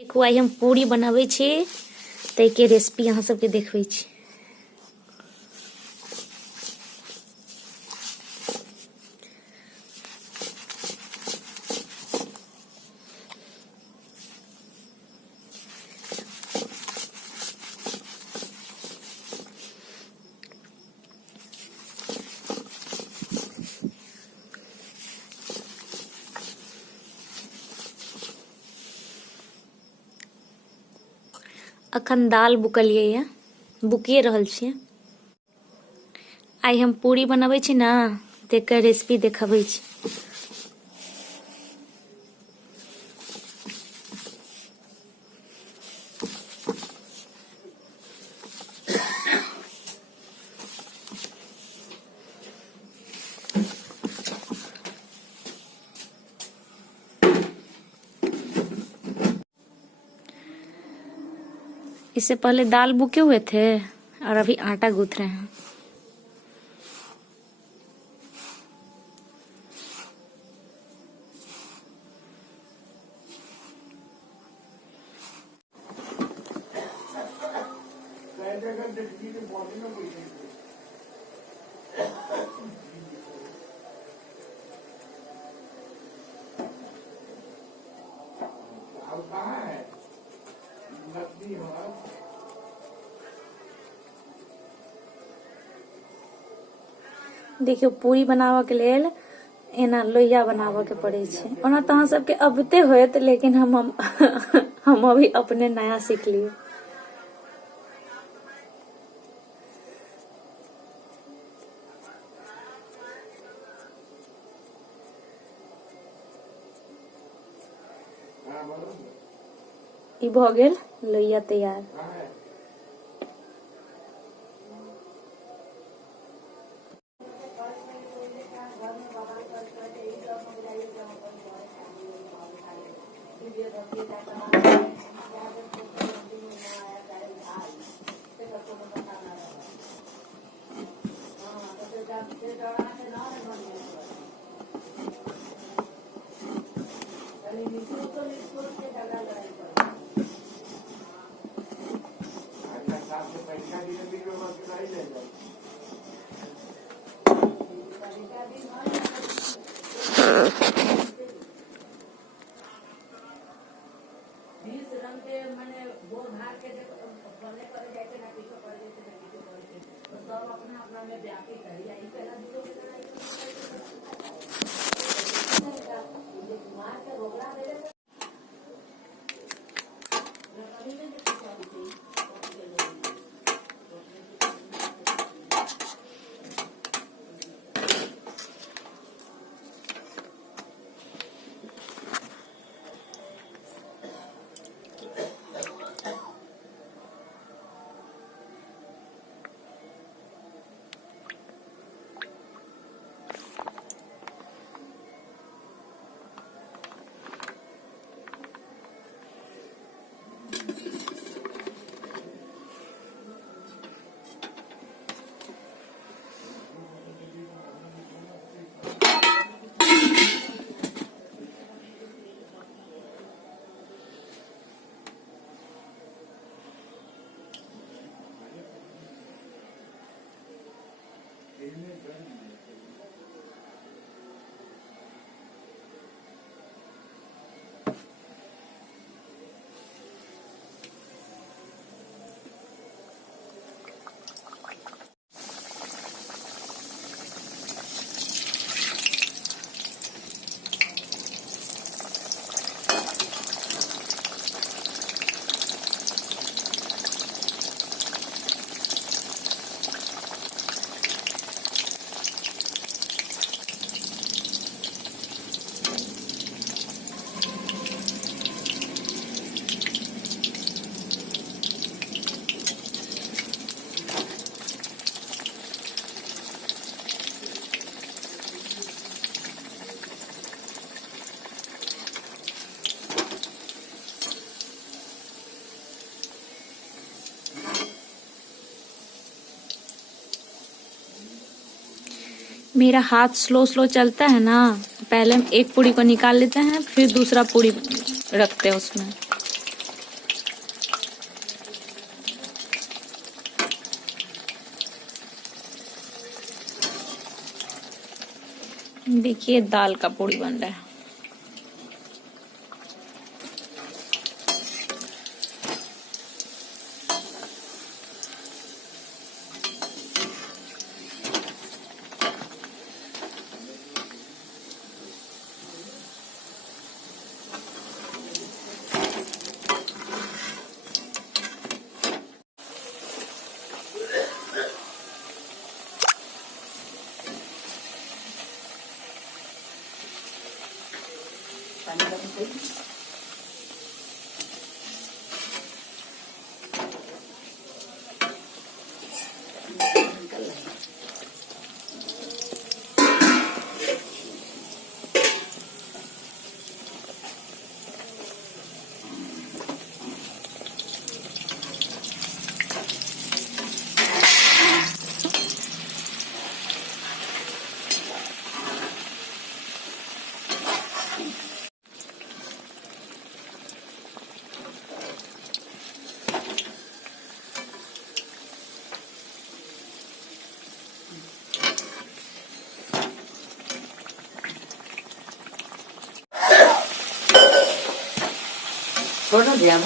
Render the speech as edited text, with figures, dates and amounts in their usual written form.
देखो आई हम पूरी बनावे छी तै के रेसिपी यहाँ सबके देखबै छी। अखन दाल बुकलिए ये, बुकिए रहल छियै। आई हम पूरी बनावे छी ना, तेकर रेसिपी देखाबै छी। इससे पहले दाल बुके हुए थे और अभी आटा गूंथ रहे हैं। देखियो पूरी बनावे के लेल एना लोहिया बनावे के पड़े छै। ओना तो अहाँ सबके अबते होत, लेकिन हम अभी अपने नया सीख लिए। ई भ गेल लोहिया तैयार। मेरा हाथ स्लो स्लो चलता है ना, पहले हम एक पूरी को निकाल लेते हैं, फिर दूसरा पूरी रखते हैं उसमें। देखिए दाल का पूड़ी बन रहा है। थोड़ा ध्यान